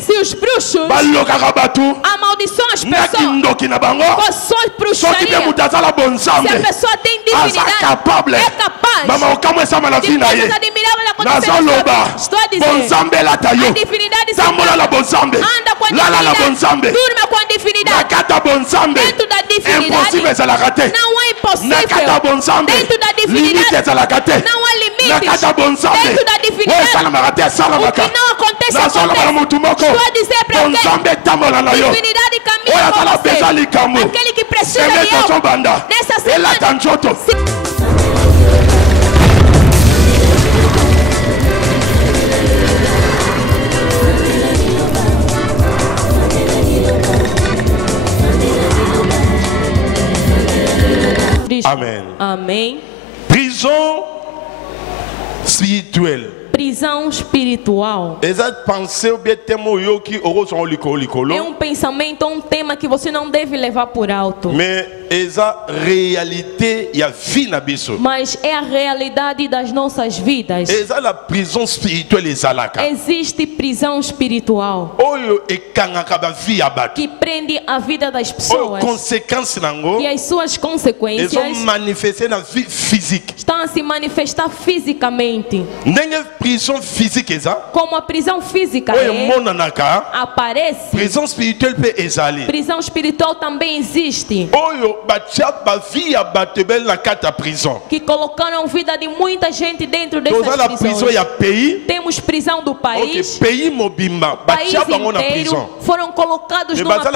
Se os bruxos amaldiçoam as pessoas com sua bruxaria, se a pessoa tem divinidade, é capaz de coisas admiráveis acontecer. Estou a dizer, a divinidade se anda com a divinidade, durma com a divinidade. Dentro da divinidade não há impossível. Dentro da divinidade não há limites. Dentro da divinidade o que não acontece acontece. Estou a dizer para quem divinidade caminha com você. Aquele que precisa de algo nessa semana. Amen. Amém. Prison spirituelle. Prisão espiritual. É um pensamento, um tema que você não deve levar por alto. Mas é a realidade das nossas vidas. Existe prisão espiritual que prende a vida das pessoas. E as suas consequências estão a se manifestar fisicamente. Prison physique como a prisão física aparece, prisão espiritual prisão espiritual também existe. Que colocaram a vida de muita gente dentro dessas prisões. Temos prisão do país. País inteiro foram colocados numa prisão.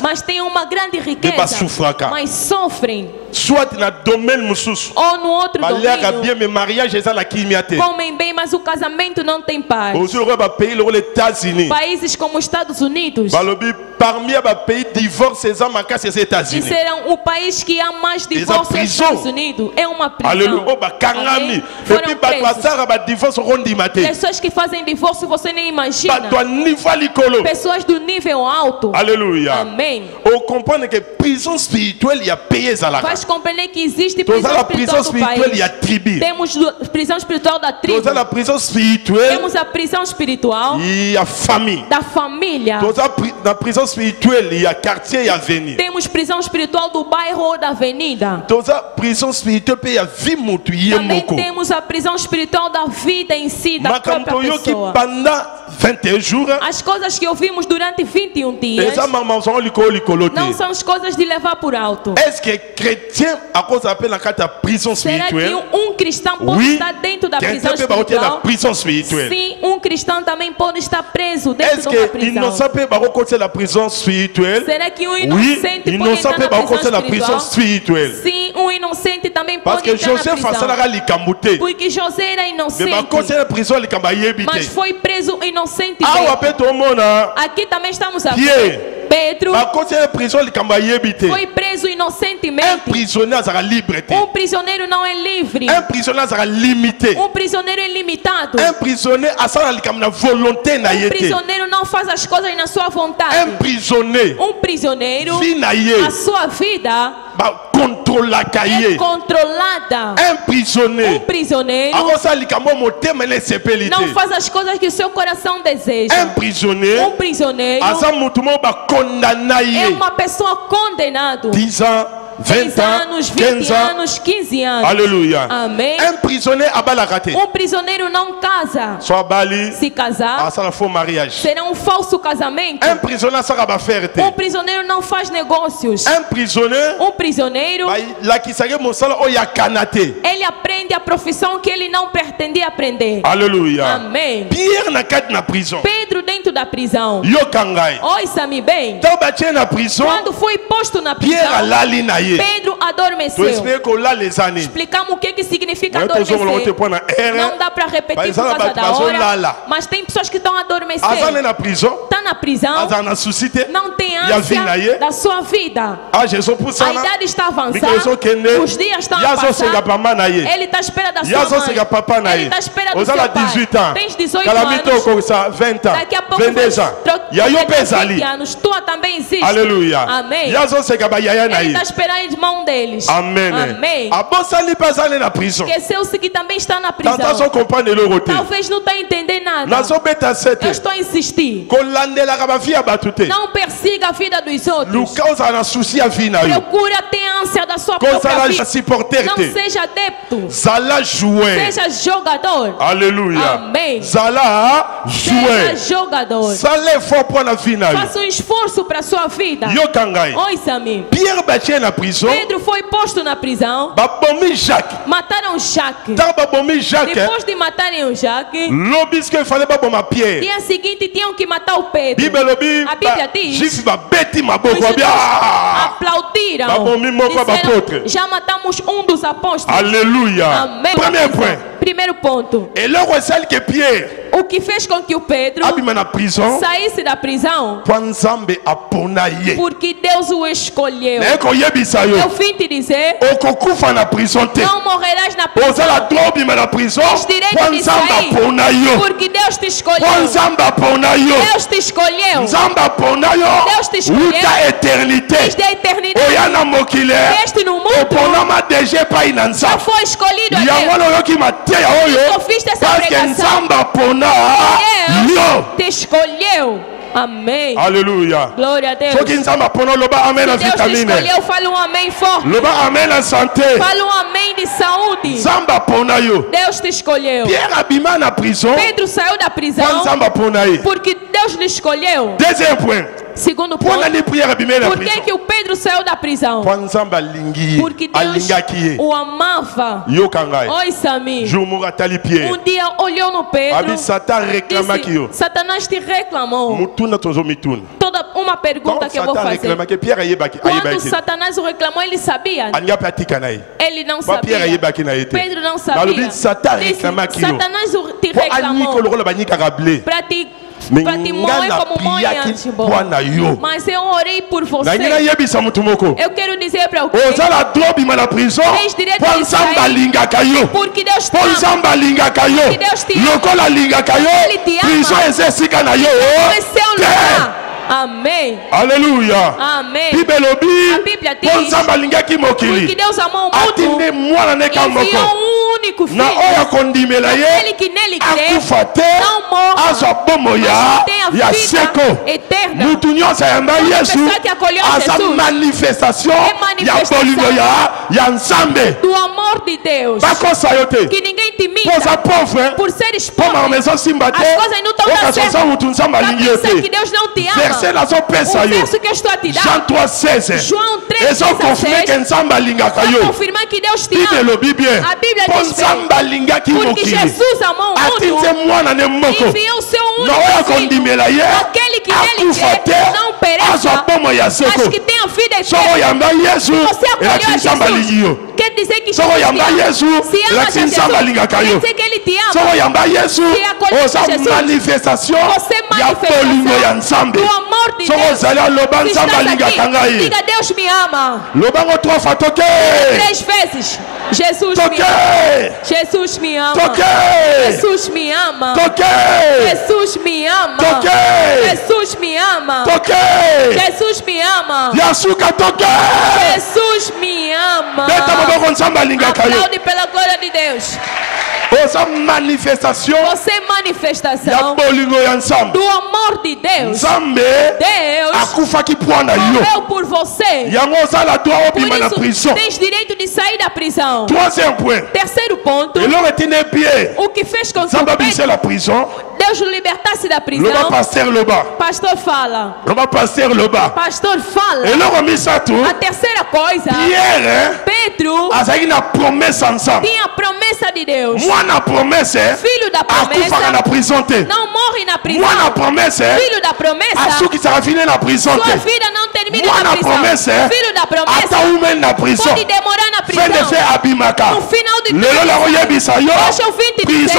Mas tem uma grande riqueza, mas sofrem. Ou no outro domínio comem bem, mas o casamento não tem paz. Países como os Estados Unidos disseram o país que há mais divórcios nos Estados Unidos. É uma prisão. Pessoas que fazem divórcio você nem imagina. Pessoas do nível alto. Aleluia. Amém. Faz compreender que existe prisão espiritual do país. Temos prisão espiritual da tribo. Temos a prisão espiritual da família. Temos prisão espiritual do bairro ou da avenida. Também temos a prisão espiritual da vida em si, da própria pessoa. As coisas que ouvimos durante 21 dias não são as coisas de levar por alto. Será que um cristão pode estar dentro da prisão espiritual? Sim, um cristão também pode estar preso dentro de uma prisão. Será que um inocente pode entrar na prisão espiritual? Sim, um inocente também pode entrar na prisão. Porque José era inocente, mas foi preso inocente. Aqui também estamos a ver Pedro foi preso inocentemente. Um prisioneiro não é livre. Um prisioneiro é limitado. Um prisioneiro não faz as coisas na sua vontade. Um prisioneiro, a sua vida é controlada. Um prisioneiro não faz as coisas que o seu coração deseja. Um prisioneiro é uma pessoa condenada. 10 anos, 20 anos, 15 anos. Aleluia. Amém. Um prisioneiro não casa. Se casar, será um falso casamento. Um prisioneiro não faz negócios. Um prisioneiro ele aprende a profissão que ele não pretendia aprender. Aleluia. Amém. Pedro dentro da prisão. Ouça-me bem. Quando foi posto na prisão, Pedro adormeceu. Explicamos o que significa adormecer. Não dá para repetir por causa da hora. Mas tem pessoas que estão adormecendo. Está na prisão. Não tem ânsia da sua vida. A idade está avançada. Os dias estão a passar. Ele está à espera da sua mãe. Ele está à espera do seu pai. Tens 18 anos. Daqui a pouco vai 20 anos. Tu também existe. Aleluia. Amém. Ele está à espera nas mãos deles. Amen. Amém. Esqueceu-se que também está na prisão. Talvez não está entendendo nada. Eu estou a insistir. Não persiga a vida dos outros. Procura ter ânsia da sua própria vida. Não seja adepto. Seja jogador. Aleluia. Amém. Seja jogador. Faça um esforço para a sua vida. Ouça-me. Pedro foi posto na prisão. Mataram Jacques. Depois de matarem o Jacques, dia seguinte tinham que matar o Pedro. A Bíblia diz: aplaudiram. Disseram, já matamos um dos apóstolos. Aleluia. Amém. Primeiro ponto. O que fez com que o Pedro saísse da prisão? Porque Deus o escolheu. Eu vim te dizer: não morrerás na prisão. Tens direito de sair, porque Deus te escolheu. Deus te escolheu. Deus te escolheu desde a eternidade. Este no mundo já foi escolhido a Deus. Eu fiz essa pregação. Deus te escolheu. Amém. Aleluia. Glória a Deus. Se Deus te escolheu, fala um amém forte. Fala um amém de saúde. Deus te escolheu. Pedro saiu da prisão porque Deus lhe escolheu. Segundo ponto. Por que o Pedro saiu da prisão? Porque Deus o amava. Ouça-me. Um dia olhou no Pedro. Disse, Satanás te reclamou. Toda uma pergunta que eu vou fazer. Quando Satanás o reclamou, ele sabia? Ele não sabia. Pedro não sabia. Disse, Satanás te reclamou para te moer como moe. Mas eu orei por você. Eu quero dizer para você: tens direito de sair, porque Deus te ama. Porque Deus te ama. Ele te ama. Não é seu lugar. Amém. Aleluia. Amém. A Bíblia diz: porque Deus amou o mundo, enviou um único filho, aquele que nele crê não morra, mas tenha vida eterna. Uma pessoa que acolheu Jesus manifestação do amor de Deus. Que ninguém te imita por seres pobres. As coisas não estão dando certo para pensar que Deus não te ama. O verso que eu estou a te dar, João 3:16, para confirmar que Deus te ama. A Bíblia diz: porque Jesus amou o mundo, enviou o seu único filho, aquele que nele crê não pereça, mas que tenha vida eterna. Se você acolheu a Jesus, quer dizer que Jesus te ama. Se ama a Jesus, quer dizer que ele te ama. Se acolheu a Jesus, você manifestação do amor de Deus. Se estás aqui, diga: Deus me ama. 3 vezes. Jesus me ama. Jesus me ama. Jesus me ama. Jesus me ama. Jesus me ama. Jesus me ama. Jesus me ama. Aplaude pela glória de Deus. Você é manifestação do amor de Deus. Deus morreu por você. Por isso tens direito de sair da prisão. Terceiro ponto. O que fez com que Deus o libertasse da prisão? Pastor fala. Pastor fala. A terceira coisa, Pedro tinha a promessa de Deus. Filho da promessa não morre na prisão. Filho da promessa, sua vida não termina na prisão. Filho da promessa pode demorar na prisão. No final de tudo, hoje eu vim te dizer: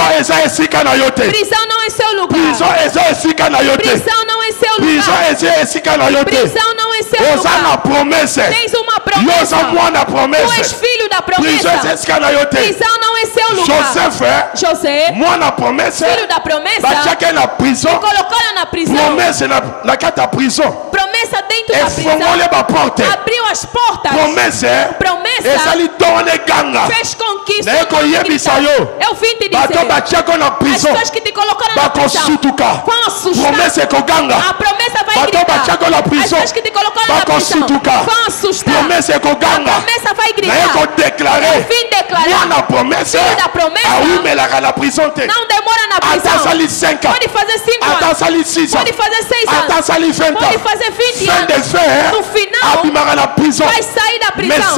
prisão não é seu lugar. Prisão não é seu lugar. Prisão não é seu lugar. Tens uma promessa. Tu és filho da promessa. Prisão não é seu lugar. José, filho da promessa, colocaram na prisão. Promessa promessa dentro da prisão abriu as portas. Promessa fez com que isso eu vim te dizer. As pessoas que te colocaram na prisão vão assustar. A promessa vai gritar. As pessoas que te colocaram na prisão vão assustar. A promessa vai gritar. Eu vim declarar. Filho da promessa não demora na prisão. Pode fazer 5 anos. Pode fazer 6 anos. Pode fazer 20 anos. No final, vai sair da prisão.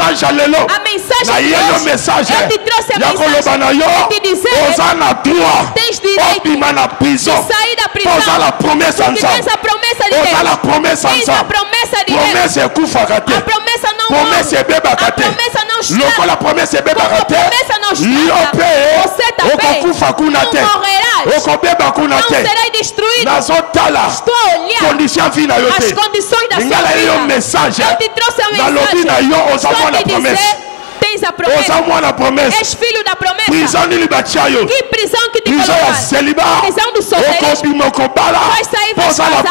A mensagem de hoje, eu te trouxe a mensagem. Eu te dizer, tens direito de sair da prisão. Porque tens a promessa de Deus. Tens a promessa de Deus. A promessa não morre. A promessa não estraga. Como a promessa não estraga, você também não morrerás. Não serás destruído. Estou olhando as condições da sua vida. Eu te trouxe a mensagem. Estou te dizer, tens a promessa. És filho da promessa. Que prisão que te colocaram? Prisão do solteirismo. Vai sair, vai casar.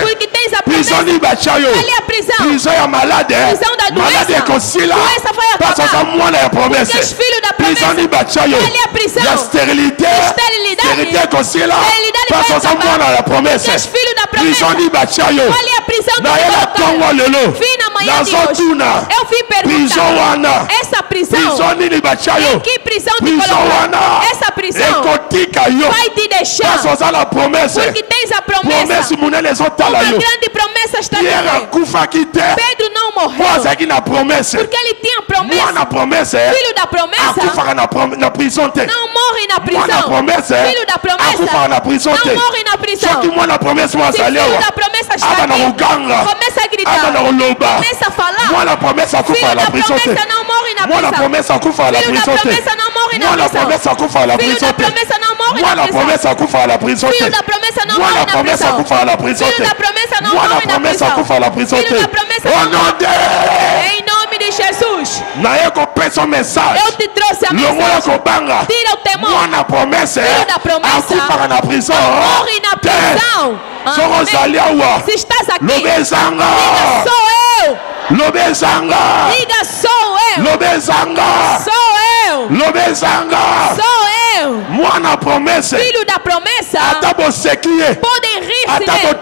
Porque tens a promessa. Ali a prisão. Prisão da doença. Doença vai acabar. Porque és filho da promessa. Ali a prisão. Esterilidade. Esterilidade vai acabar. Porque és filho da promessa. Ali a prisão que te colocaram. Vim na manhã de hoje. Eu vim perguntar. Essa prisão, em que prisão te colocaram? Essa prisão vai te deixar, porque tens a promessa. Uma grande promessa está aqui. Pedro não morreu, porque ele tinha promessa. Filho da promessa não morre na prisão. Filho da promessa não morre na prisão. Se filho da promessa está aqui, começa a gritar, começa a falar. Filho da promessa não morre na prisão. Filho da promessa não morre na prisão. Filho da promessa não morre na prisão. Filho da promessa não morre na prisão. Filho da promessa não morre na prisão. Filho da promessa não morre. Em nome de Jesus. Eu te trouxe a mensagem. Tira o temor. Filho da promessa não morre na prisão. Se estás aqui, diga sou eu. Diga sou eu. Sou eu. Sou eu. Filho da promessa. Podem rir-se dele.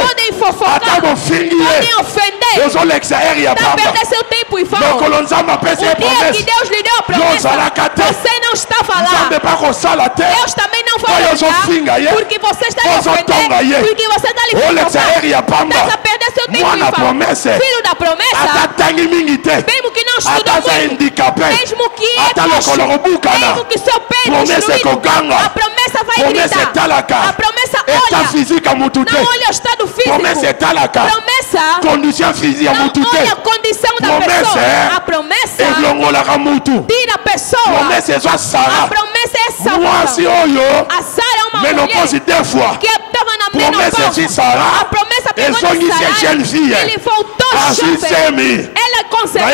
Podem fofocar. Podem ofender. Está perdendo seu tempo e vão. O dia que Deus lhe deu a promessa, você não estava lá. Deus também não vai olhar. Porque você está lhe ofendendo. Porque você está lhe fofocar. Está a perder seu tempo e vão. Filho da promessa, mesmo que não estudou muito, mesmo que é coxo, mesmo que seu pé é destruído, a promessa vai gritar. A promessa olha, não olha o estado físico. Promessa não olha a condição da pessoa. A promessa tira a pessoa. A promessa é salvação. A Sara é uma mulher que estava na menopausa. A promessa pegou de Sara. Ele voltou jovem. Ela concebeu.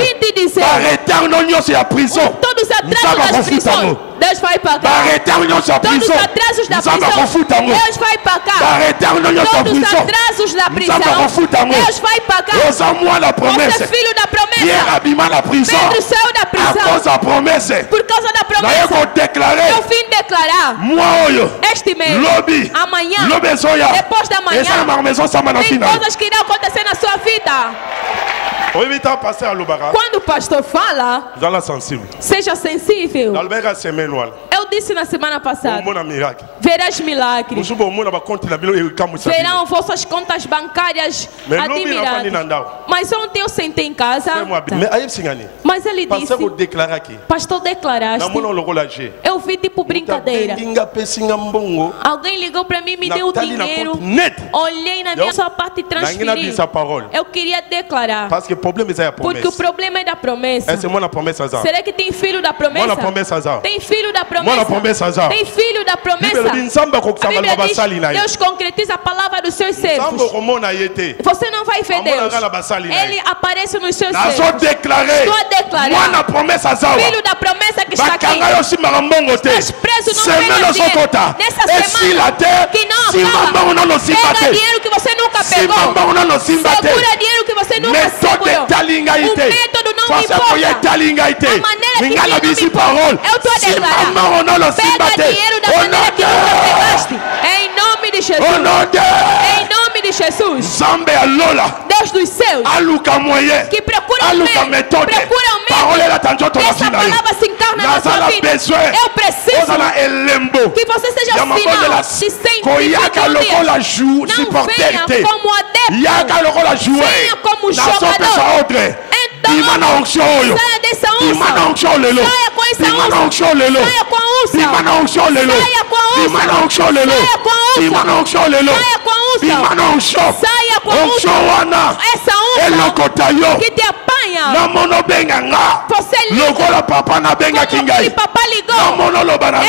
Vim te dizer, todos os atrasos das prisões, Deus vai pagar. Todos os atrasos da prisão, Deus vai pagar. Todos os atrasos da prisão, Deus vai pagar. Você é filho da promessa. Pedro saiu da prisão por causa da promessa. Eu vim declarar este mês, amanhã, depois da manhã, tem coisas que irão acontecer na sua vida. Quando o pastor fala, seja sensível. Eu disse na semana passada, verás milagres. Verão vossas contas bancárias admiradas. Mas ontem eu sentei em casa. Mas ele disse, pastor, declaraste. Eu vi tipo brincadeira. Alguém ligou para mim, me deu o dinheiro. Olhei na minha sua parte e transferi. Eu queria declarar. Porque o problema é da promessa. Será que tem filho da promessa? Tem filho da promessa? Tem filho da promessa? A Bíblia diz, Deus concretiza a palavra dos seus servos. Você não vai ver Deus. Ele aparece nos seus servos. Estou a declarar. Filho da promessa que está aqui. ngai osimbaka mbongo te. Semene sokota. Esi la terre. Simba mbongo na losimba te. Simba mbongo na losimba te. Méthode etali ngai te. Face koye etali ngai te. Ngala bisi parole. Simba mbongo na losimba te. Em nome de Jesus. Au nom de Jesus. Zambe alola. Deus dos céus. Aluka moyen. Que procura Aluka méthode. Parole la tanjoto la essa palavra se encarna na sua vida. Eu preciso que você seja sinal de sentir. Não venha como adepto. Venha como jogador. Então, saia dessa unção. Saia com essa unção. Saia com a unção. Saia com a unção. Saia com a unção. Saia com a unção. Essa unção que te apanha. Você liga. Como papai ligou. Eu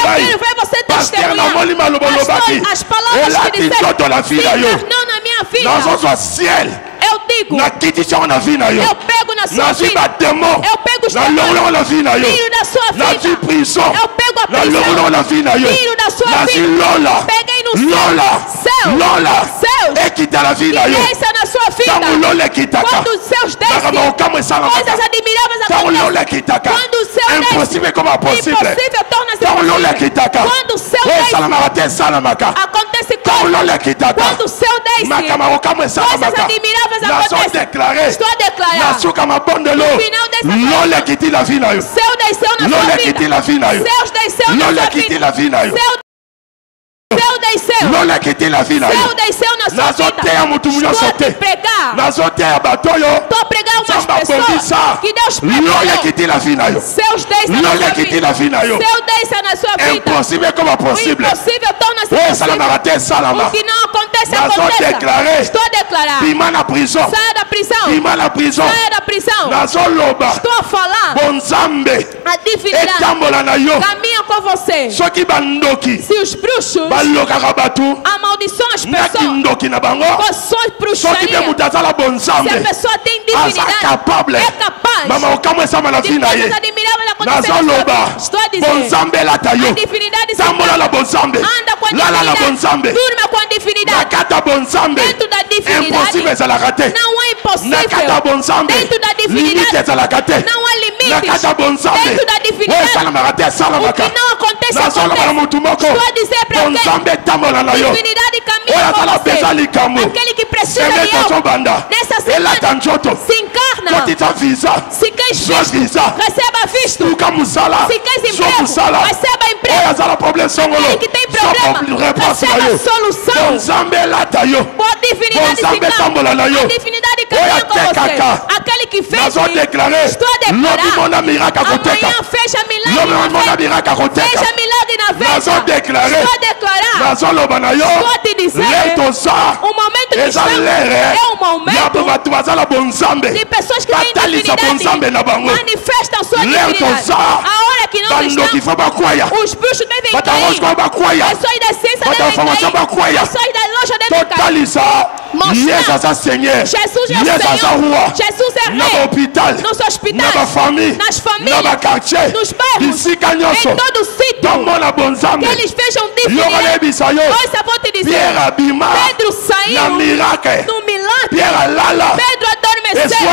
quero ver você testemunhar as palavras que disseram se encarnou na minha vida. Eu digo, eu pego na sua vida, eu pego os demônios, tiro da sua vida, eu pego a prisão, tiro da sua vida, peguei no céu, e essa na sua vida, quando os céus descem, coisas admiráveis acontecem, quando o céu desce, impossível torna-se possível, quando o céu desce, acontece coisas, quando o céu desce, coisas admiráveis acontecem. Estou a declarar. No final dessa coisa, céu desceu na sua vida. Céus desceu na sua vida. Céu desceu. Céu desceu na sua vida. Estou a te pregar. Estou a pregar umas pessoas que Deus pregou. Céus descem na sua vida. Céu desce na sua vida. Impossível como possível. O impossível torna-se possível. O que não acontece, acontece. Estou a declarar. Saia da prisão. Saia da prisão. Estou a falar. A divindade caminha com você. Se os bruxos amaldiçoam as pessoas, poções, bruxaria, se a pessoa tem divinidade, é capaz de coisas admiráveis acontecer. Estou a dizer, a divinidade se anda com a divinidade, durma com a divinidade, dentro da divinidade não é impossível, dentro da divinidade não há limites, dentro da divinidade o que não acontece, acontece. Estou a dizer para quem divinidade caminha com você, aquele que precisa de algo nessa semana se encarna, se queres visto, receba visto, se queres emprego, receba emprego, aquele que tem problema, receba solução. Boa divinidade se encarna, a divinidade caminha com você, aquele que fez, estou a declarar, amanhã fecha milagre, fecha milagre na venda, estou a declarar, estou a te dizer, o momento que estamos é um momento de pessoas que têm divinidade, manifestam sua divinidade. A hora que nós estamos, os bruxos devem cair, pessoas da ciência devem cair, pessoas da loja devem cair. Mostrar, Jesus é o Senhor, Jesus é Rei, nos hospitais, nas famílias, nos bairros, em todo sítio, que eles vejam divinidade. Hoje eu vou te dizer, Pedro saiu no milagre, Pedro adormeceu,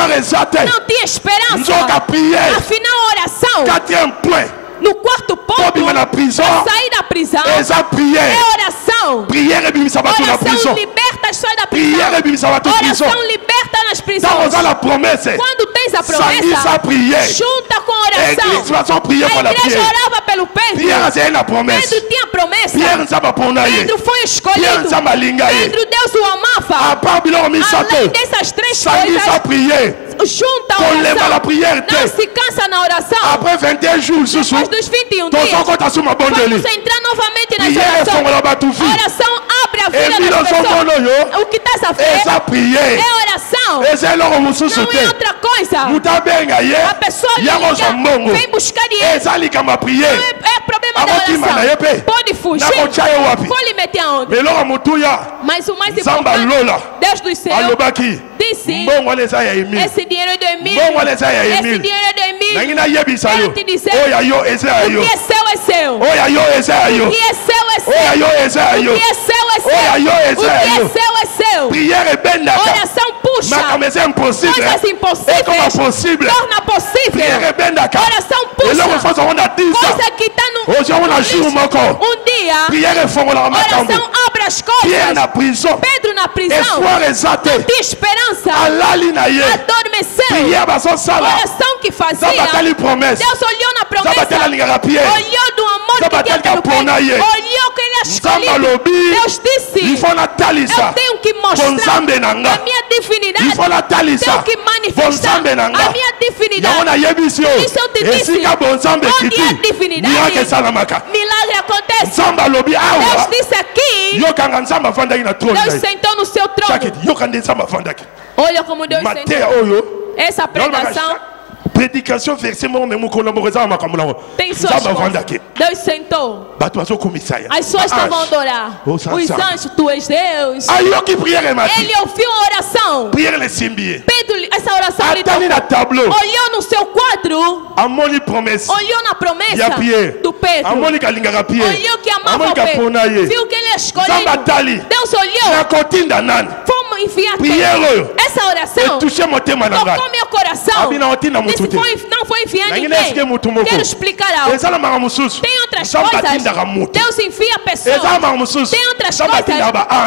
não tinha esperança, afinal a oração, no quarto ponto, sair da prisão, é oração. Oração liberta, sai da prisão. Oração liberta nas prisões. Quando tens a promessa, junta com a oração. A igreja orava pelo Pedro. Pedro tinha promessa. Pedro foi escolhido. Pedro, Deus o amava. Além dessas três coisas, junta a oração, não se cansa na oração. Depois dos 21 dias, vamos entrar novamente nas orações. A oração abre a vida das pessoas. O que estás a ver é oração, não é outra coisa. A pessoa liga, vem buscar dinheiro, não é problema da oração. Pode fugir, vou lhe meter aonde? Mas o mais importante, Deus dos céus disse, esse dinheiro é de mim, esse dinheiro é de mim. Quero te dizer, o que é seu é seu. O que é seu é seu. O que é seu é seu. O que é seu é seu. Oração puxa coisas impossíveis, torna possível. Oração puxa coisa que está no lixo. Um dia, oração abre as coisas. Pedro na prisão não tinha esperança, adormeceu. Oração que fazia, Deus olhou na promessa, olhou do amor que tinha pelo Pedro, olhou que ele é escolhido. Deus disse, eu tenho que mostrar a minha divinidade, tenho que manifestar a minha divinidade. Isso eu te disse, onde é divinidade, milagre acontece. Deus disse aqui, Deus sentou no seu trono. Olha como Deus sentou. Essa pregação, prédication verset mon même collaborateur ma comme là. Deus sentou. As pessoas estavam a adorar. Os anjos, tu és Deus. Ele ouviu a oração. Pedro, essa oração ele olhou no seu quadro. Olhou na promessa do Pedro. Olhou que amava o Pedro. Viu que ele escolheu. Deus olhou. Vamos enviar essa oração. Tocou meu coração. Não foi enviar ninguém. Quero explicar algo. Tem outras coisas. Deus envia pessoas. Tem outras coisas.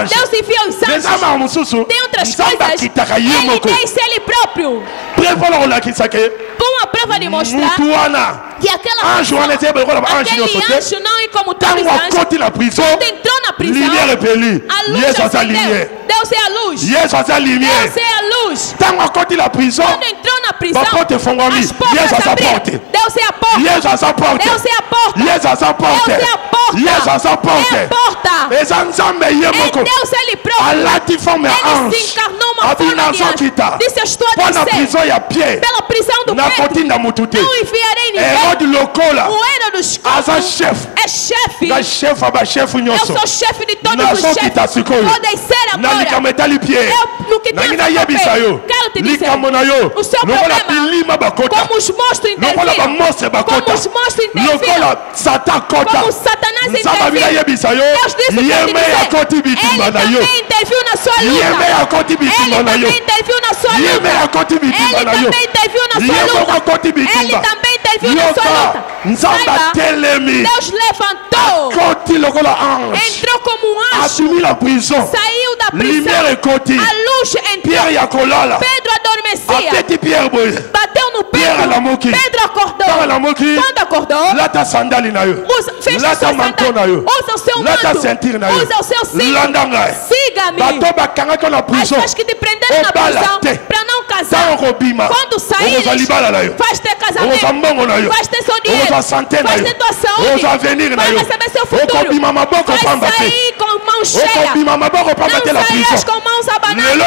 Deus envia os anjos. Tem outras coisas. Ele deixa ele próprio. Com a prova de mostrar que aquela anjo não é como todos os anjos. Quando entrou na prisão, a luz acendeu. Deus é a luz. Deus é a luz. Quando entrou na prisão, as portas abriram. Deus é a porta. Deus é a porta. Deus é a porta. Deus é a porta. É a porta. É Deus ele próprio. Ele se encarnou uma forma de anjo. Disse, eu estou a descer pela prisão do Pedro. Não enviarei ninguém. O Herodes é chefe. Eu sou chefe de todos os chefes. Vou descer agora. No que tem a ver. Quero te dizer, o seu problema, como os monstros interviram, como Satanás interviu, Deus disse que ele também interviu na sua luta. Ele também interviu na sua luta. Ele também interviu na sua luta. Ele também interviu na sua luta. Saiba, Deus levantou, entrou como um anjo, saiu da prisão, a luz entrou, Pedro adormecia, bateu no Pedro, Pedro acordou. Quando acordou, fez a sua sandália, usa o seu manto, usa o seu cinto, siga-me. As pessoas que te prenderam na prisão para não casar, quando sair, faz ter casamento, faz ter seu dinheiro, faz ter tua saúde, vai receber seu futuro, vai sair com mãos cheias, não saias com mãos abanadas.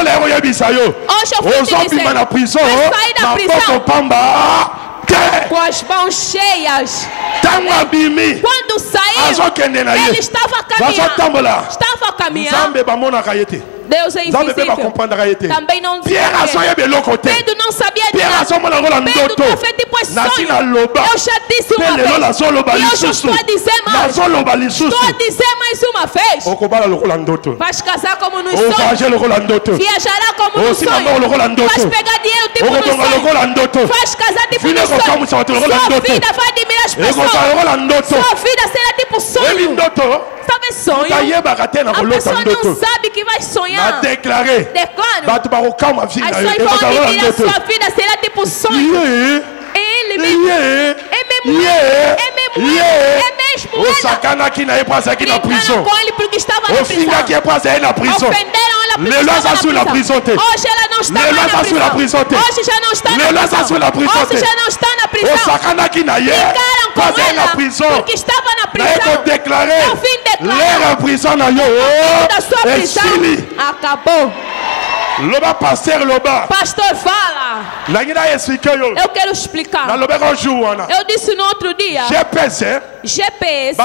Hoje eu fui te dizer, vai sair da prisão com as mãos cheias. Quando saiu, ele estava a caminhar. Deus é invisível. Também não sabia. Pedro não sabia de nada. Pedro profeticou sonho. Eu já disse uma vez. E hoje eu estou a dizer mais. Estou a dizer mais uma vez. Vais casar como nos sonhos. Viajará como nos sonhos. Vais pegar dinheiro tipo nos sonhos. Vais casar tipo nos sonhos. Sua vida vai admirar as pessoas. Sua vida será tipo sonho. Sabe sonho? A pessoa não sabe que vai sonhar. Declare. As pessoas vão admirar sua vida será tipo sonho. Ele mesmo. É mesmo ele. É mesmo o sacana aqui na época aqui na prisão. Com ele porque estava na prisão. O que é passé na prisão. Ofenderam ela porque estava na prisão. Hoje ela não está mais na prisão. Hoje já não está na prisão. Hoje já não está na prisão. O sacana aqui na ficaram com ela porque estava na prisão. Eu fim declarar. A prisão na da sua prisão acabou. Pastor fala. Eu quero explicar. Eu disse no outro dia. GPS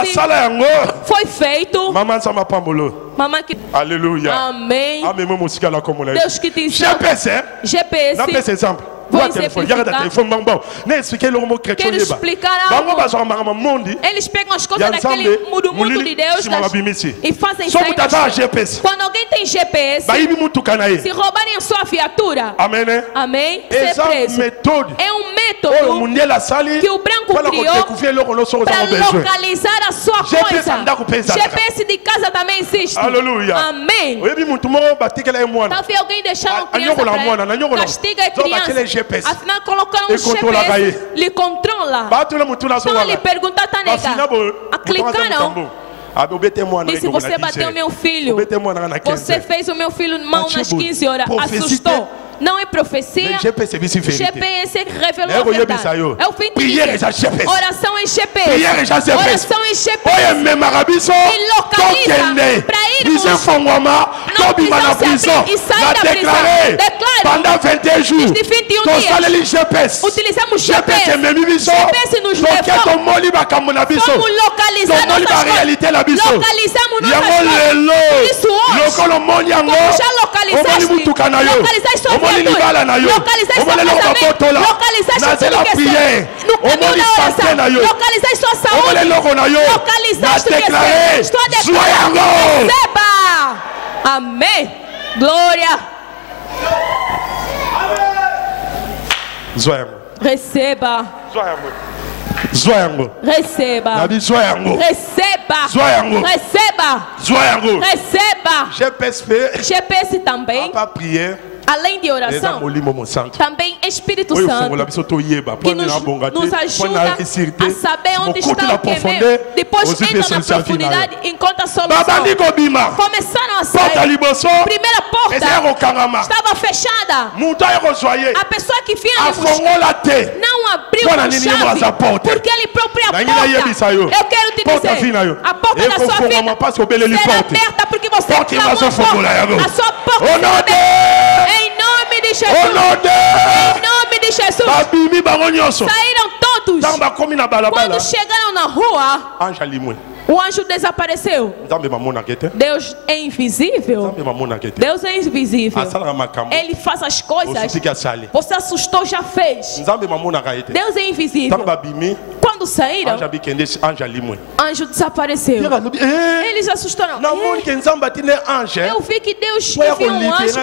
foi feito. Mamãe que... Aleluia. Amém. Deus que te ensina. GPS. Vou exemplificar. Quero explicar algo. Eles pegam as coisas daquele mundo de Deus e fazem sair. Quando alguém tem GPS, se roubarem a sua viatura, amém? Ser preso. É um método que o branco criou para localizar a sua coisa. GPS de casa também existe. Aleluia. Amém. Talvez alguém deixar uma criança para ele, castiga a criança. Afinal, colocaram um GPS, lhe controla. Então ele pergunta, tá nega, clicaram. Disse, você bateu meu filho. Você fez o meu filho mal nas 15 horas. Assustou. Não é profecia. GPS que revelou a verdade. É o fim de oração em GPS. Oração em GPS. E localiza para irmos. Não precisamos e sair da prisão. Declaro. Desde 21 dias. Utilizamos GPS. GPS nos levou. Vamos localizar nossas coisas. Localizamos nossas coisas. Isso hoje. Como já localizaste. Localizar sua vida. Localizar sua casamento, localizar sua educação, no caminho da oração, localizar sua saúde, localizar sua declaração. Estou declarando, receba. Amém. Glória. Receba. Receba. GPS também. Além de oração, também Espírito Santo que nos ajuda a saber onde está o que é. Depois entra na profundidade e encontra a solução. Começaram a sair. Primeira porta estava fechada. A pessoa que vinha não abriu com chave, porque ele próprio a porta. Eu quero te dizer, a porta da sua vida será aberta porque você clamou a sua porta será aberta. Em nome de Jesus. Em nome de Jesus. Saíram todos. Quando chegaram na rua, o anjo desapareceu. Deus é invisível. Deus é invisível. Ele faz as coisas. Você assustou, já fez. Deus é invisível. Quando saíram, anjo desapareceu. Eles assustaram. Eu vi que Deus enviou um anjo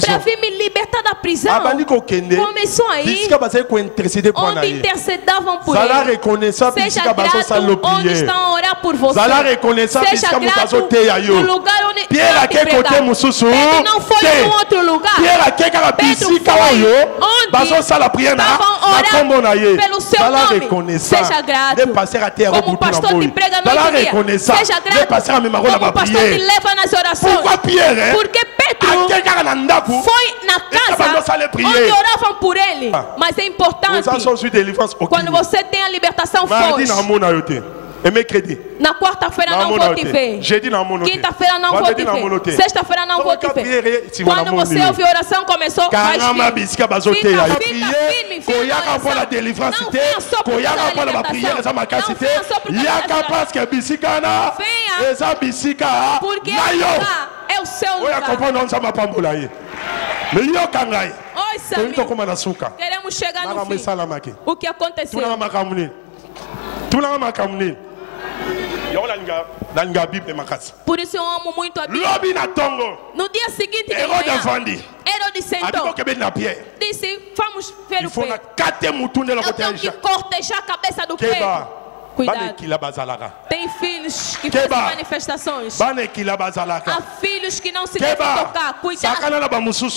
para vir me libertar da prisão. Começou aí, onde intercedavam por ele. Seja grato onde estão a orar por você. Seja grato no lugar onde Pedro não foi em outro lugar. Pedro foi onde estavam orando pelo seu nome. Seja grato. Como o pastor te prega no outro dia. Seja grato. Como o pastor te leva nas orações. Porque Pedro foi na casa onde oravam por ele. Mas é importante, quando você tem a libertação forte. Na quarta-feira não vou te ver. Quinta-feira não vou te ver. Sexta-feira não vou te ver. Quando você ouve a oração, começou a fica firme. Não venha só por causa da libertação. Não venha só por causa da libertação. Venha, porque é o seu lugar. Oi, Samir. Queremos chegar no fim. O que aconteceu? Por isso eu amo muito a Bíblia. No dia seguinte de manhã, Herodes sentou. Disse, vamos ver o pé. Eu tenho que cortejar a cabeça do pé. Cuidado. Tem filhos que fazem manifestações. Há filhos que não se devem tocar. Cuidado.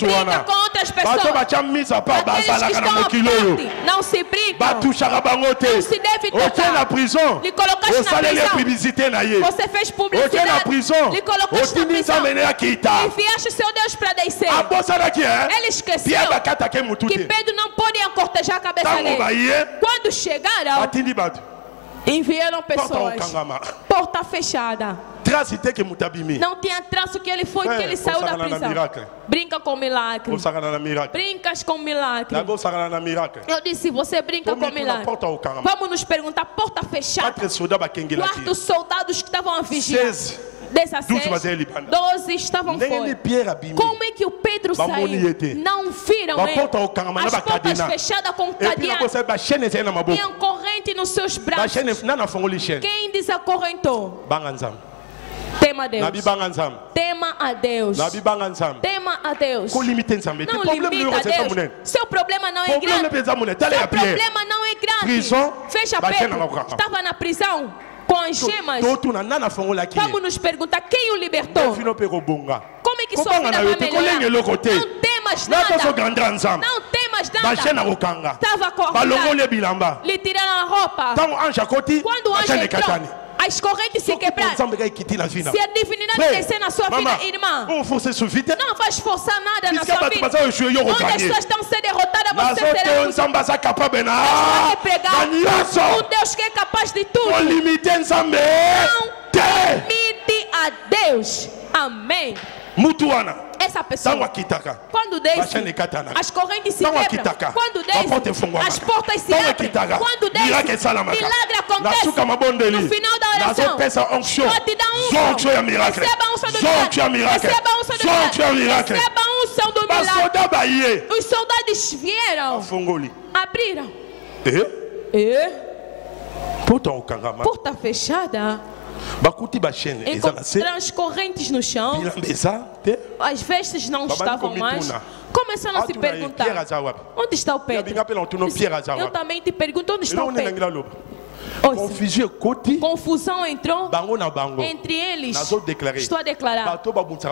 Brinca com outras pessoas. Aqueles que estão à frente, não se brincam. Não se deve tocar. Lhe colocaste na prisão. Você fez publicidade. Lhe colocaste na prisão. Enviaste seu Deus para descer. Ele esqueceu que Pedro não pode cortejar a cabeça dele. Quando chegaram, enviaram pessoas. Porta fechada. Não tinha traço que ele foi, que ele saiu da prisão. Brinca com milagre. Brincas com milagre. Eu disse, você brinca com milagre. Vamos nos perguntar, porta fechada. Quartos soldados que estavam a vigiar. Dessas 12 estavam fora. Como é que o Pedro saiu? Não viram ele. As portas fechadas com cadeado. Tinham corrente nos seus braços. Quem desacorrentou? Tema a Deus. Tema a Deus. Tema a Deus. Não limita a Deus. Seu problema não é grande. Seu problema não é grande. Veja, Pedro estava na prisão com as gemas. Vamos nos perguntar quem o libertou. Como é que sua vida vai melhorar? Não temas nada. Não temas nada. Estava acordado. Lhe tiraram a roupa. Quando o anjo entrou, as correntes se quebraram. Se a divindade descer na sua vida, irmã, não vai esforçar nada na sua vida. Onde as pessoas estão sendo derrotadas, você será. Estou pregar um Deus que é capaz de tudo. Não limite a Deus. Amém. Essa pessoa, quando desce, as correntes se quebram. Quando desce, as portas se abrem. Quando desce, milagre acontece. No final da oração, pode dar unção. Receba a unção do milagre. Receba a unção do milagre. Receba a unção do milagre. Os soldados vieram, abriram. Porta fechada. Encontraram as correntes no chão. As vestes não estavam mais. Começaram a se perguntar: onde está o Pedro? Eu também te pergunto: onde está o Pedro? Confusão entrou entre eles. Estou a declarar: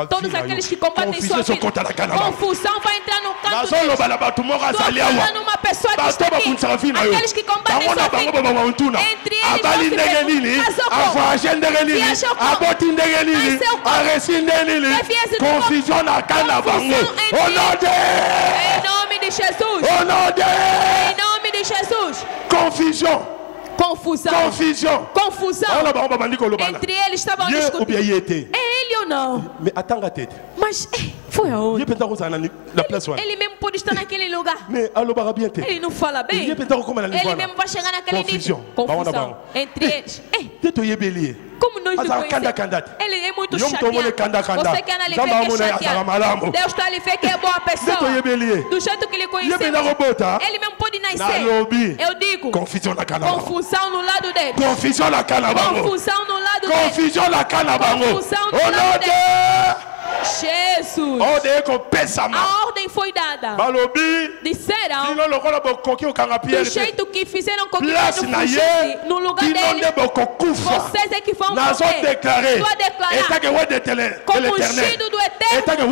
todos aqueles que combatem sua vida, confusão vai entrar no canto deles. Estou falando uma pessoa que está aqui. Aqueles que combatem sua vida, entre eles vão se perguntar: confusão na cana, em nome de Jesus. Em nome de Jesus. Confusão. Confusão. Entre eles estavam discutindo. É ele ou não? Mas foi aonde? Ele mesmo pode estar naquele lugar. Ele não fala bem. Ele mesmo vai chegar naquele nível. Confusão. Entre eles. Como nós não conhecemos. Ele é muito chateado. Você que analisa que é chateado. Deus está ali, vê que é boa pessoa. Do jeito que ele conheceu. Ele mesmo pode nascer. Eu digo: confusão no lado dele. Confusão no lado dele. Confusão no lado dele. Jesus. A ordem foi dada. Disseram: do jeito que fizeram com que Pedro fugisse, no lugar dele, vocês é que vão morrer. Estou a declarar: como ungido do Eterno, como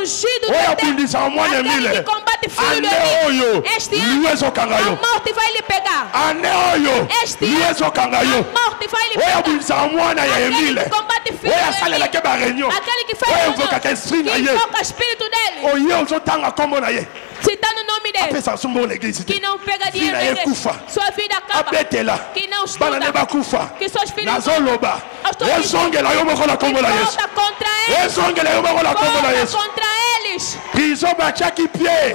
ungido do Eterno, aquele que combate filho do inimigo, este ano a morte vai lhe pegar. Este ano a morte vai lhe pegar. Aquele que combate filho do inimigo, aquele que faz que invoca o espírito dele, citando o nome dele, que não pega dinheiro da igreja, sua vida acaba, que não estuda, que seus filhos volta contra eles.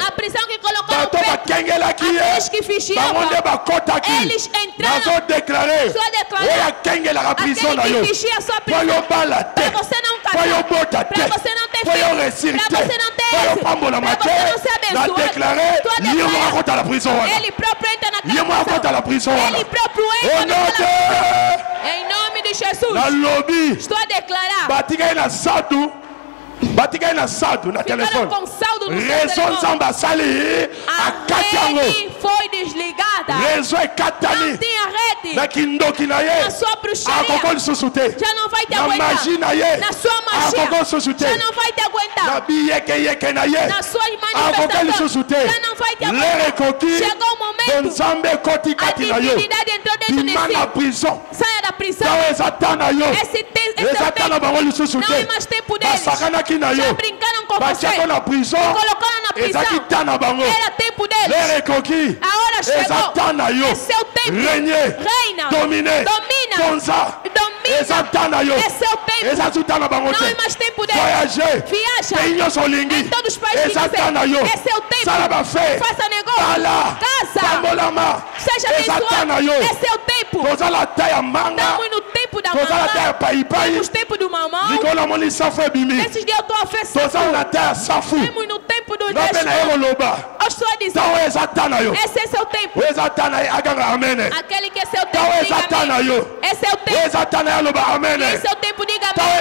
A prisão que colocou no Pedro, aqueles que vigiavam, eles entraram. Só declarar: aquele que vigia a sua prisão, para você não casar, para você não ter filho, para você não ter êxito, para você não ser abençoado. Ele próprio entra naquela prisão. Ele próprio entra naquela prisão. Em nome de Jesus. Estou a declarar: Batiga na saldo na telefone. Raison Zamba Sali a rede foi desligada. Raison é Katani. Não tinha rede. Na Kindoki na ye. Na sua bruxaria. Já não vai te aguentar. Na magia na ye. Na sua magia. Já não vai te aguentar. Na bieke na ye. Na sua manifestação. Já não vai te aguentar. Chegou o momento. A divinidade entrou dentro de si. Saia da prisão. Esse tempo não é mais tempo deles. Já brincaram com você. Colocaram na prisão. Era tempo deles. A hora chegou. É seu tempo. Reina. Domina. É seu tempo. Não é mais tempo deles. Viaja. Em todos os países que quiser. É seu tempo. Faça negócio. Casa. Seja abençoado. É seu tempo. Estamos no tempo da da mamãe. Temos tempo do mamão. Nesses dias eu estou oferecendo. Temos no tempo do destino. Eu estou a dizer. Esse é seu tempo. Aquele que é seu tempo, diga amém. Esse é o tempo. Esse é o tempo, diga amém.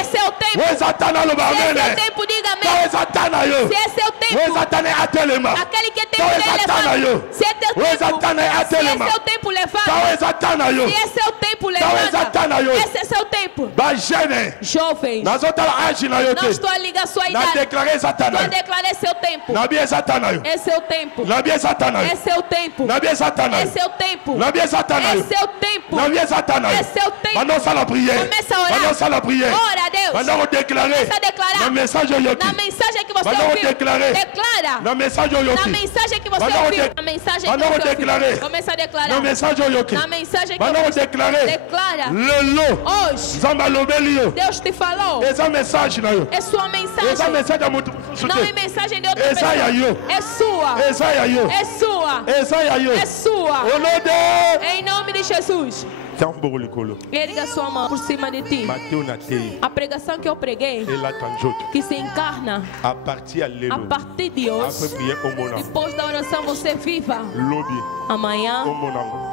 Esse é o tempo. Esse é o tempo, diga amém. Se esse é o tempo. Aquele que tem que levar. Se é teu tempo. Se esse é o tempo, levanta. Se esse é o tempo, levanta. Esse é seu tempo. Jovens. Não estou a ligar a sua idade. Estou a declarar seu tempo. Esse é o tempo. Esse é o tempo. Esse é o tempo. Esse é o tempo. Esse é o tempo. Começa a orar. Ora a Deus. Começa a declarar. Na mensagem que você ouviu. Declara. Na mensagem que você ouviu. Na mensagem que você ouviu. Começa a declarar. Na mensagem que você ouviu. Declara. Hoje. Deus te falou. É sua mensagem. Não é mensagem de outra pessoa. É sua. É sua. É sua. Em nome de Jesus. Erga sua mão por cima de ti. A pregação que eu preguei, que se encarna a partir de hoje. Depois da oração você viva. Amanhã,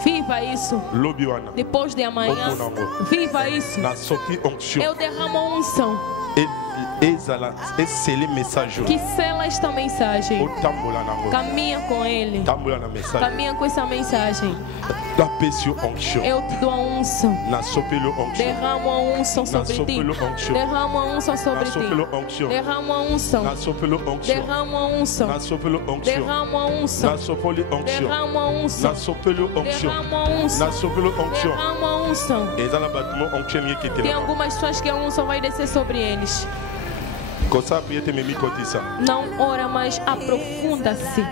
viva isso. Depois de amanhã, viva isso. Eu derramo a unção que sela esta mensagem. Caminha com ele. Caminha com essa mensagem. Eu te dou a unção. Derramo a unção sobre ti. Derramo a unção sobre ti. Derramo a unção. Derramo a unção. Derramo a unção. Derramo a unção. Derramo a unção. Derramo a unção. Tem algumas pessoas que a unção vai descer sobre eles. Não ora mais, aprofunda-se.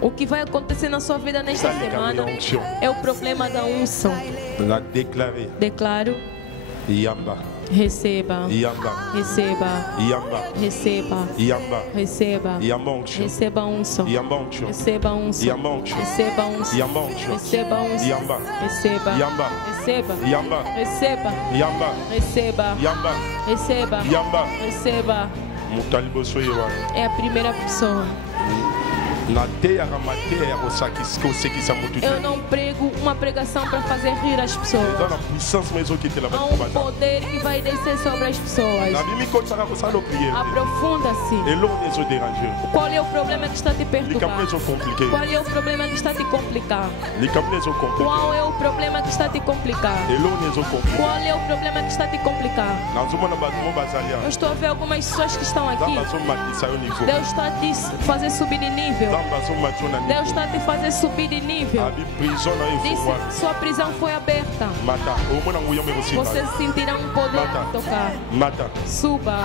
O que vai acontecer na sua vida nesta semana é o problema da unção. Declaro. Receba. Receba. Receba. Receba. Receba a unção. Receba a unção. Receba a unção. Receba a unção. Receba. Receba. Receba. Receba. Receba. Receba. É a primeira pessoa. Eu não prego uma pregação para fazer rir as pessoas. Há um poder que vai descer sobre as pessoas. Aprofunda-se. Qual é o problema que está te perturbando? Qual é o problema que está te complicar? Qual é o problema que está te complicar? Qual é o problema que está te complicar? Eu estou a ver algumas pessoas que estão aqui. Deus está a te fazer subir de nível. Deus está a te fazer subir de nível. Disse, sua prisão foi aberta. Você sentirá um poder a tocar. Suba.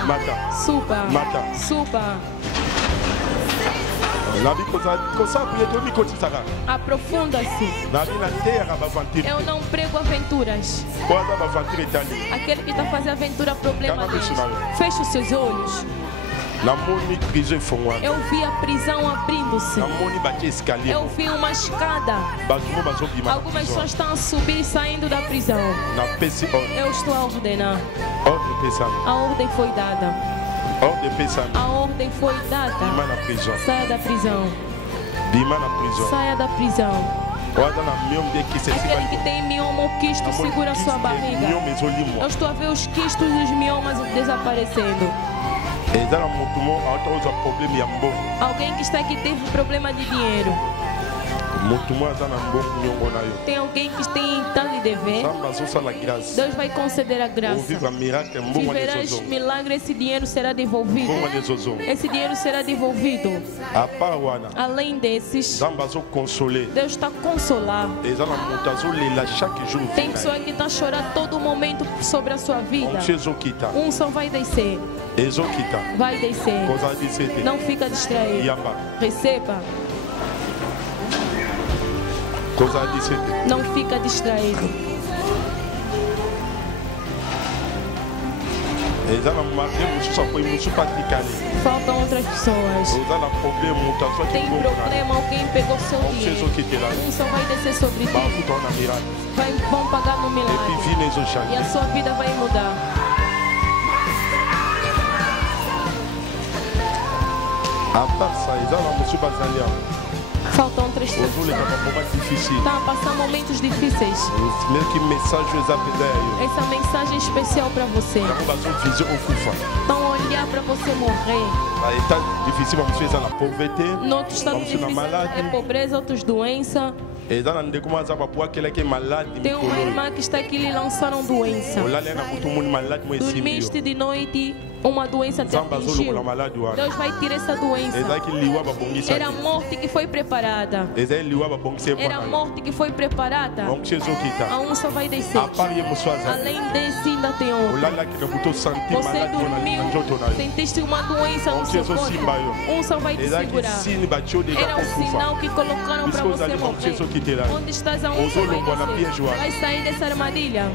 Suba. Suba. Aprofunda-se. Eu não prego aventuras. Aquele que está fazendo aventura, problema dele. Feche os seus olhos. Eu vi a prisão abrindo-se. Eu vi uma escada. Algumas pessoas estão a subir e saindo da prisão. Eu estou a ordenar. A ordem foi dada. A ordem foi dada. Saia da prisão. Saia da prisão. Aquele que tem mioma ou quisto, segura a sua barriga. Eu estou a ver os quistos e os miomas desaparecendo. Alguém que está aqui teve problema de dinheiro. Tem alguém que está lhe dever. Deus vai conceder a graça. Viverás milagre, esse dinheiro será devolvido. Esse dinheiro será devolvido. Além desses, Deus está a consolar. Tem pessoa que está a chorar todo momento sobre a sua vida. Unção vai descer. Vai descer. Não fica distraído. Receba. Não fica distraído. Faltam outras pessoas. Tem problema, alguém pegou seu dinheiro. Um só vai descer sobre ti. Vão pagar no milagre. E a sua vida vai mudar. Faltam outras pessoas. Está passando momentos difíceis. Essa mensagem especial para você. Estão a olhar para você morrer. No outro estado difícil é pobreza, outras doenças. Tem uma irmã que está aqui, lhe lançaram doença. Dormiste de noite, uma doença te atingiu. Deus vai tirar essa doença. Era a morte que foi preparada. Era a morte que foi preparada. A unção vai descer. Além desse, ainda tem outra. Você dormiu, sentiste uma doença no seu corpo. Unção vai te segurar. Era o sinal que colocaram para você morrer. Onde estás, a unção vai descer. Vai sair dessa armadilha.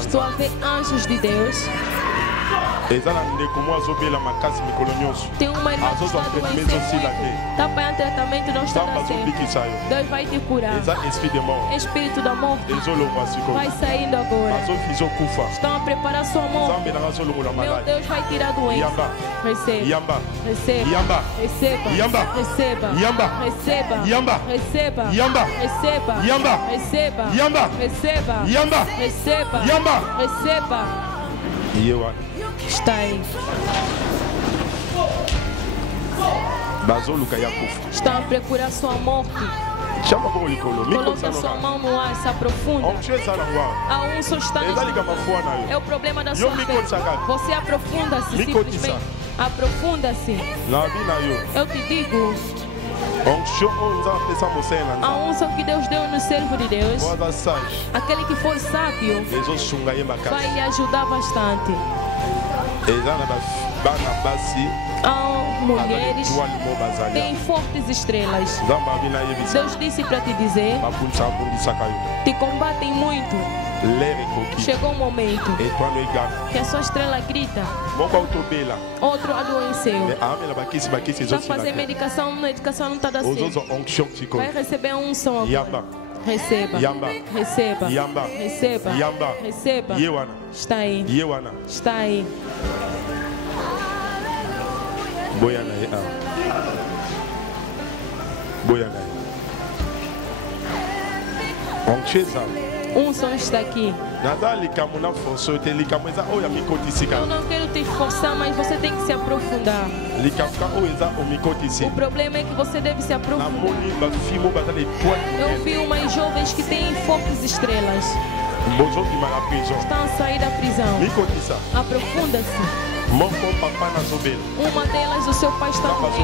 Estou a ver anjos de Deus. Tem uma irmã que está doente, está para tratamento, não está nascendo. Deus vai te curar. Espírito da morte vai saindo agora. Estão a preparar sua morte. Meu Deus vai tirar a doença. Receba. Receba. Receba. Receba. Receba. Receba. Receba. Receba. Receba. Receba. Está aí. Estão a procurar sua morte. Coloque a sua mão no ar, se aprofunda. A unção está na sua mão. É o problema da sua fé. Você aprofunda-se simplesmente. Aprofunda-se. Eu te digo. A unção que Deus deu no servo de Deus. Aquele que for sábio vai lhe ajudar bastante. Há mulheres que têm fortes estrelas. Deus disse para te dizer: te combatem muito. Chegou um momento que a sua estrela grita. Outro adoeceu. Já fazer medicação não está dando certo. Vai receber a unção agora. Receba. Receba. Receba. Receba. Está aí. Está aí. Unção está aqui. Eu não quero te forçar, mas você tem que se aprofundar. O problema é que você deve se aprofundar. Eu vi umas jovens que têm fortes estrelas. Estão a sair da prisão. Aprofunda-se. Uma delas, o seu pai está doente.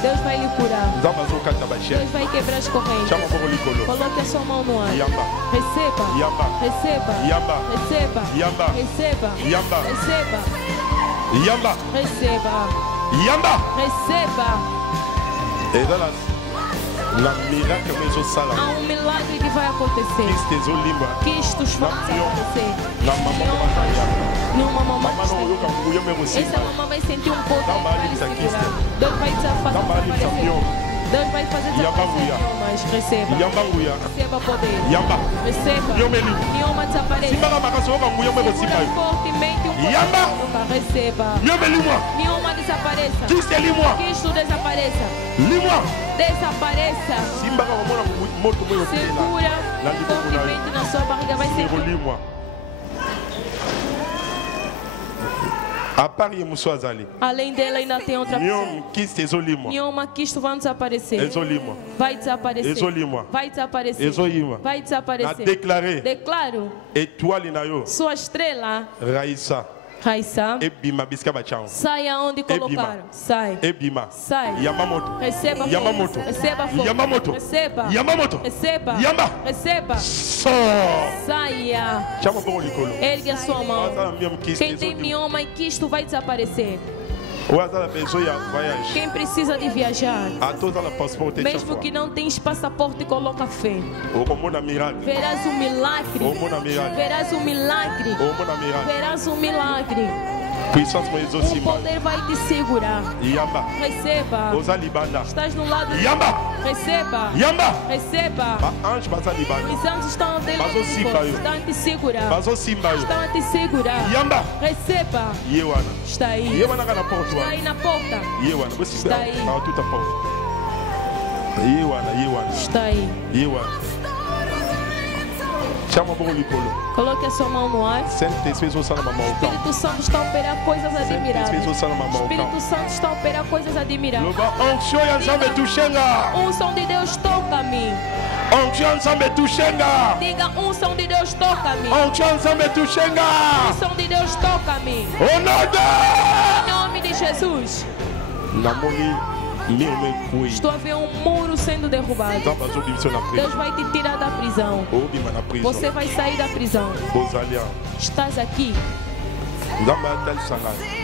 Deus vai lhe curar. Deus vai quebrar as correntes. Coloque a sua mão no ar. Receba. Receba. Receba. Receba. Receba. Receba. Receba. Há um milagre que vai acontecer. Quistos vão acontecer. Nenhuma mamãe essa mamãe vai sentir um poder para lhe segurar. Deus vai desaparecer. Deus vai fazer desaparecer mas receba. Receba poder. Receba. Nenhuma desapareça. Segura fortemente um poder. Receba. Nenhuma desapareça. Cristo desapareça. Desapareça. Segura fortemente na sua barriga. Vai ser. Além dela ainda tem outra pessoa. Nenhuma quisto vai desaparecer. Vai desaparecer. Vai desaparecer. Vai desaparecer. Declaro. Sua estrela. Raissa. Sai aonde colocaram. Sai. Sai. Receba força. Receba força. Receba. Receba. Receba. Saia. Ergue a sua mão. Quem tem mioma e quisto vai desaparecer. Quem precisa de viajar, mesmo que não tenha passaporte, coloca fé. Verás um milagre. Verás um milagre. Verás um milagre. O poder vai te segurar. Receba. Estás no lado de receba. Receba. Os anjos estão dentro de você. Estão a te segurar. Estão a te segurar. Receba. Está aí. Está aí na porta. Está aí. Está aí. Coloque a sua mão no ar. Espírito Santo está a operar coisas admiráveis. Espírito Santo está a operar coisas admiráveis. Unção de Deus toca-me. Diga, unção de Deus toca-me. Unção de Deus toca-me. Em nome de Jesus. Estou a ver um muro sendo derrubado. Deus vai te tirar da prisão. Você vai sair da prisão. Estás aqui.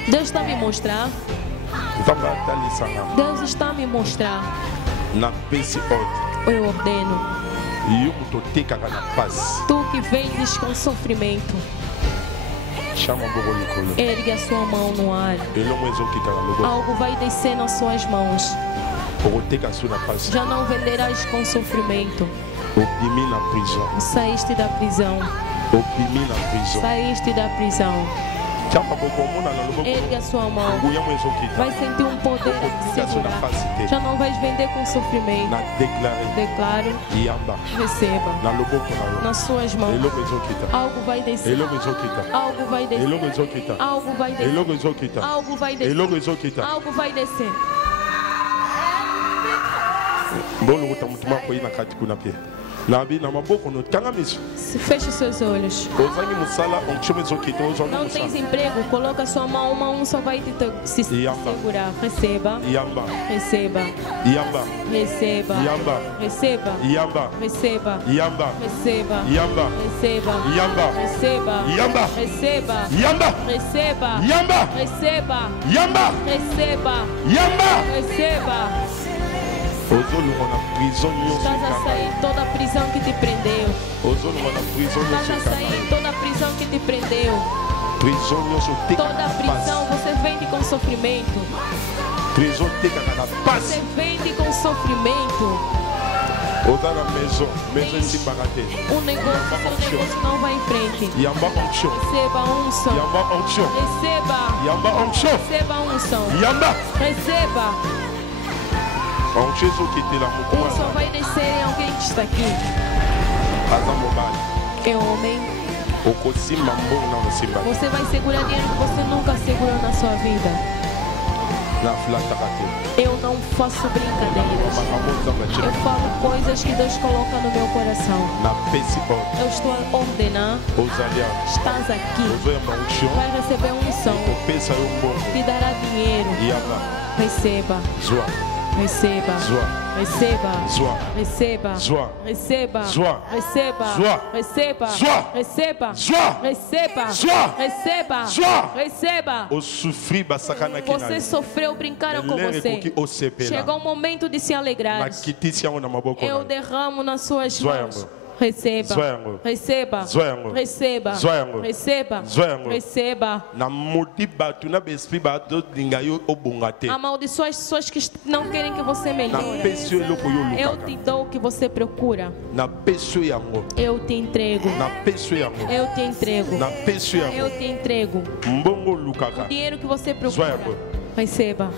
Deus está a me mostrar. Deus está a me mostrar. Eu ordeno. Tu que vendes com sofrimento, ergue a sua mão no ar. Algo vai descer nas suas mãos. Já não venderás com sofrimento. Saíste da prisão. Saíste da prisão. Ergue a sua mão. Vai sentir um poder de segurar. Já não vais vender com sofrimento. Declaro. Receba. Nas suas mãos. Algo vai descer. Algo vai descer. Algo vai descer. Algo vai descer. Algo vai descer. Feche seus olhos. Não tens emprego, coloca sua mão, uma unção vai te segurar. Receba. Receba. Receba. Receba. Receba. Receba. Receba. Receba. Receba. Receba. Receba. Receba. Estás a sair toda a prisão que te prendeu. Estás a sair toda a prisão que te prendeu. Toda a prisão você vende com sofrimento. Você vende com sofrimento. Um negócio, seu negócio não vai em frente. Receba a unção. Receba. Receba a unção. Receba. Unção vai descer em alguém que está aqui. É homem. Você vai segurar dinheiro que você nunca segurou na sua vida. Eu não faço brincadeiras. Eu falo coisas que Deus coloca no meu coração. Eu estou a ordenar. Estás aqui. Vai receber unção. Te dará dinheiro. Receba. Receba, receba, receba, receba, receba, receba, receba, receba, receba, receba. Você sofreu, brincaram com você. Chegou o momento de se alegrar. Eu derramo nas suas mãos. Receba, receba, receba, receba, receba. Amaldiçoa as pessoas que não querem que você melhore. Eu te dou o que você procura. Eu te entrego. Eu te entrego. Eu te entrego. O dinheiro que você procura. Receba.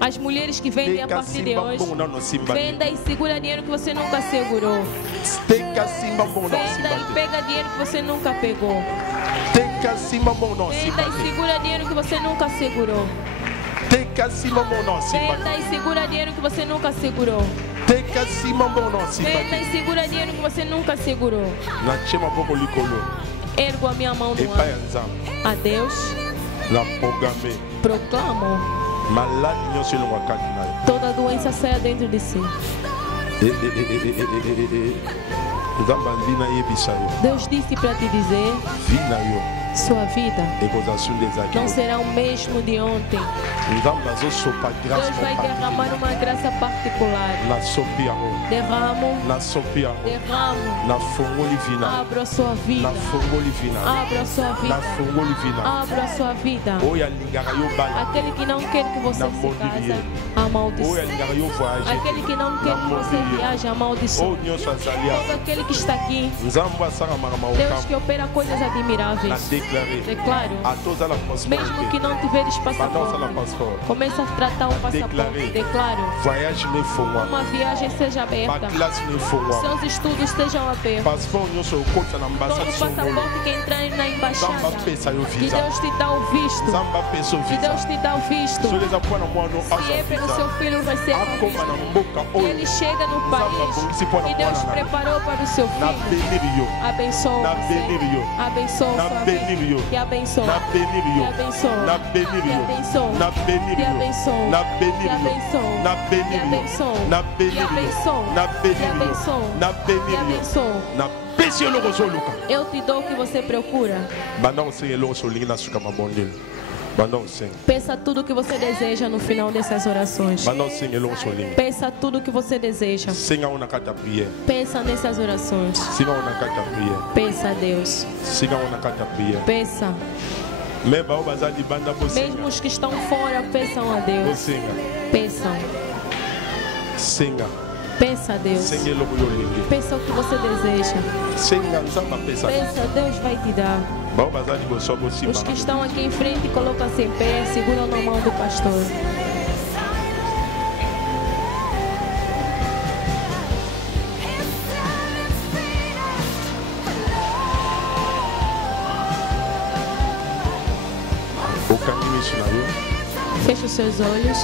As mulheres que vendem a partir de hoje, venda e segura dinheiro que você nunca segurou. Venda e pega dinheiro que você nunca pegou. Venda e segura dinheiro que você nunca segurou. Venda e segura dinheiro que você nunca segurou. Venda e segura dinheiro que você nunca segurou. Ergo a minha mão no ar. A Deus proclamo. Toda doença saia dentro de si. Deus disse para te dizer: Sua vida não será o mesmo de ontem. Deus vai derramar uma graça particular. Derramo. Abra a sua vida. Abra a sua vida. Abra a sua vida. Aquele que não quer que você se case, amaldiçoe. Aquele que não quer que você viaje, amaldiçoe. Todo aquele que está aqui, Deus que opera coisas admiráveis. Declaro, mesmo que não tiveres passaporte, começa a tratar o passaporte. Declaro, uma viagem seja aberta, seus estudos sejam abertos. Todo passaporte que entrar na embaixada, que Deus te dá o visto. Que Deus te dá o visto. Se é pelo seu filho, vai ser o visto. Que ele chega no país que Deus preparou para o seu filho. Abençoa você. Abençoa sua vida. Que abençoa. Que abençoa. Que abençoa. Que abençoa. Que abençoa. Que abençoa. Que abençoa. Que abençoa. Eu te dou o que você procura. Peça tudo o que você deseja no final dessas orações. Peça tudo o que você deseja. Pensa nessas orações. Peça a Deus. Peça. Mesmo os que estão fora, peçam a Deus. Peçam. Peça a Deus. Peça o que você deseja. Peça, Deus vai te dar. Os que estão aqui em frente, colocam-se em pé, seguram na mão do pastor. Feche os seus olhos.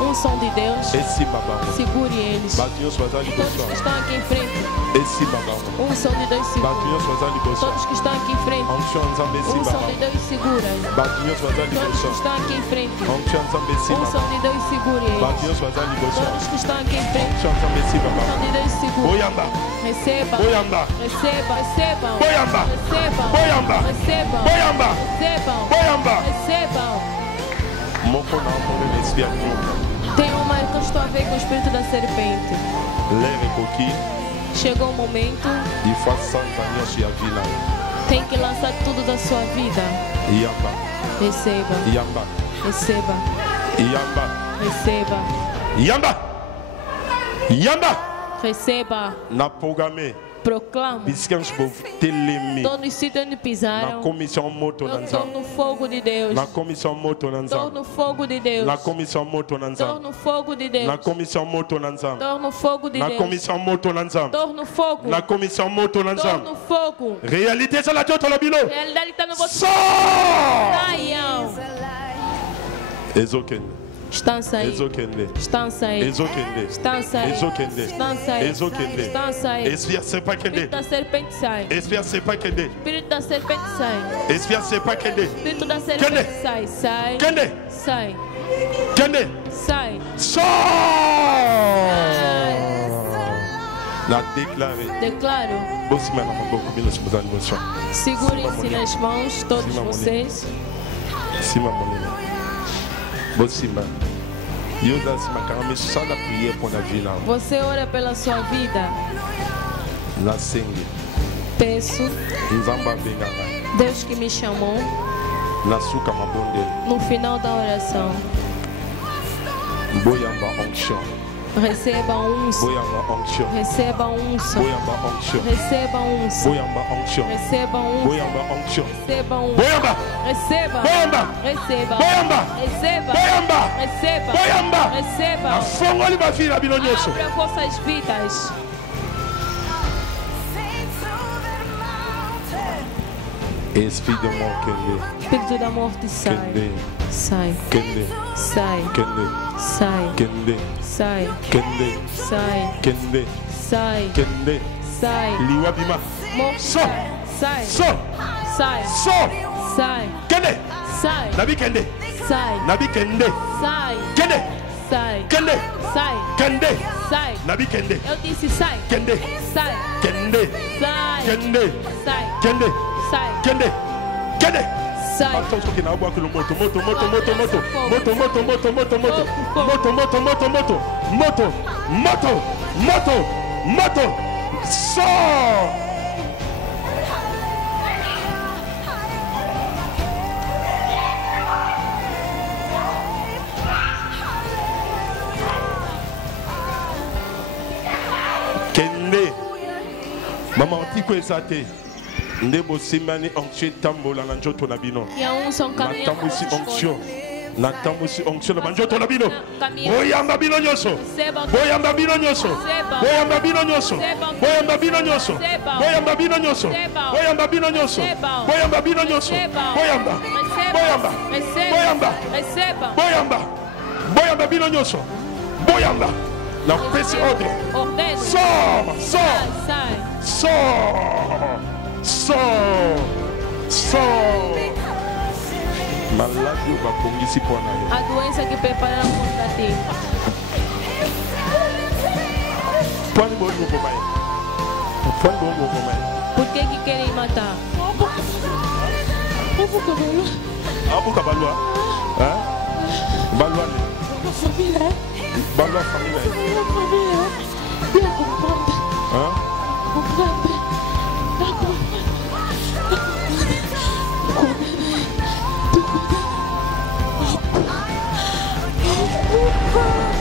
Um som de Deus. Segure eles. Todos que estão aqui em frente. Um som de Deus segura. Todos que estão aqui em frente. Um som de Deus segura. Todos que estão aqui em frente. Um som de Deus segura eles. Todos que estão aqui em frente. Um som de Deus segura. Receba. Receba. Recebam. Recebam. Recebam. Recebam. Tem uma que eu estou a ver com o espírito da serpente. Chegou o momento. Tem que lançar tudo da sua vida. Receba. Receba. Receba. Receba. Proclamo. Todo o sítio onde pisaram. Estou no fogo de Deus. Estou no fogo de Deus. Estou no fogo de Deus. Estou no fogo de Deus. Estou no fogo. Estou no fogo. Réalité c'est la tête à la bilo. Realidade está no vosso. Saiam. Estão saindo. Estão saindo. Estão saindo. Estão saindo. Estão saindo. Espírito da serpente sai. Espírito da serpente sai. Espírito da serpente sai. Sai. Sai. Sai. Declaro. Segurem-se nas mãos, todos vocês. Você ora pela sua vida. Peço. Deus que me chamou. No final da oração. Receba unção. Receba unção. Receba unção. Receba unção. Receba unção. Receba. Receba. Receba. Receba. Abra vossas vidas. Espírito da morte sai. Sai. Sai. Sai. Sai. Sai. Sai. Sai. Morte. Sai. Sai. Sai. Sai. Nabi Kende. Sai. Nabi Kende. Sai. Kende. Sai. Kende. Sai. Kende. Sai. Nabi Kende. Eu disse sai. Kende. Sai. Kende. Sai. Kende. Sai. Kende. Sai. Kende. Kende. Sai. Moto. Sors. Kende. Maman, tu quoi ça t'es? Ndebo simani onction tambola na njoto na bino. Natambusi onction. Natambusi onction na njoto na bino. Boyamba bino nyoso. Boyamba bino nyoso. Boyamba bino nyoso. Boyamba bino nyoso. Boyamba bino nyoso. Boyamba bino nyoso. Boyamba bino nyoso. Boyamba. Boyamba. Boyamba. Boyamba. Boyamba bino nyoso. Boyamba. La pesi ordre. Sors. Sors. Sors. Sors. Malade va kongisi pona yo. A doença que prepara contra ti. Pode bom por mais. Pode bom por mais. Por que querem matar? Abu kabalua. Hein? Balua. Família. Balua família. Família. Eu comprando. Hein? Comprando.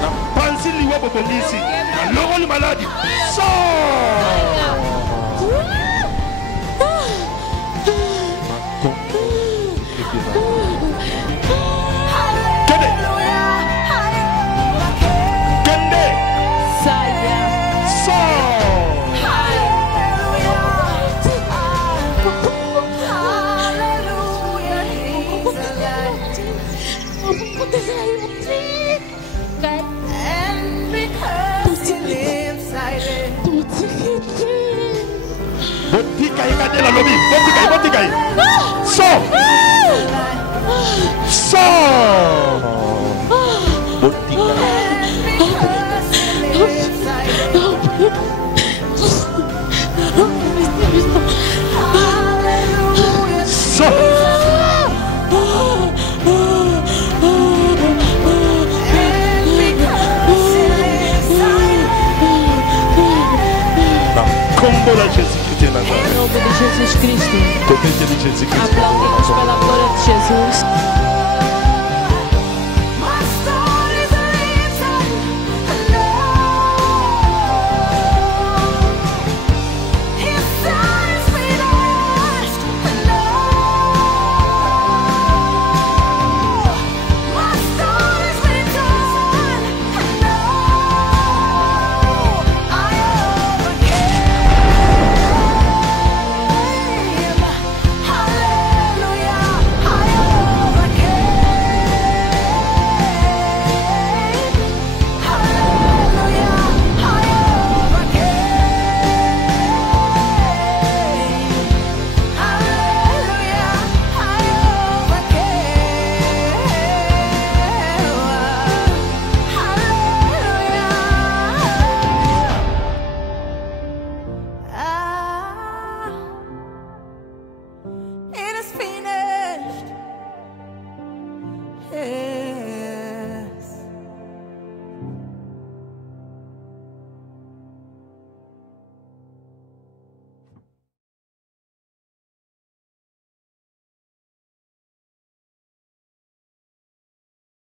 Na panzi liwa bobongisi. Na logo ni maladi. Sors. Kende. Saia. Sors. Botika ikade la lobi. Botika. Sors. Sors. Botika. Sors. Combo la Jésus-Christ est là. Em nome de Jesus Cristo. Côté de Jésus-Christ. Aplaudimos pela glória de Jesus.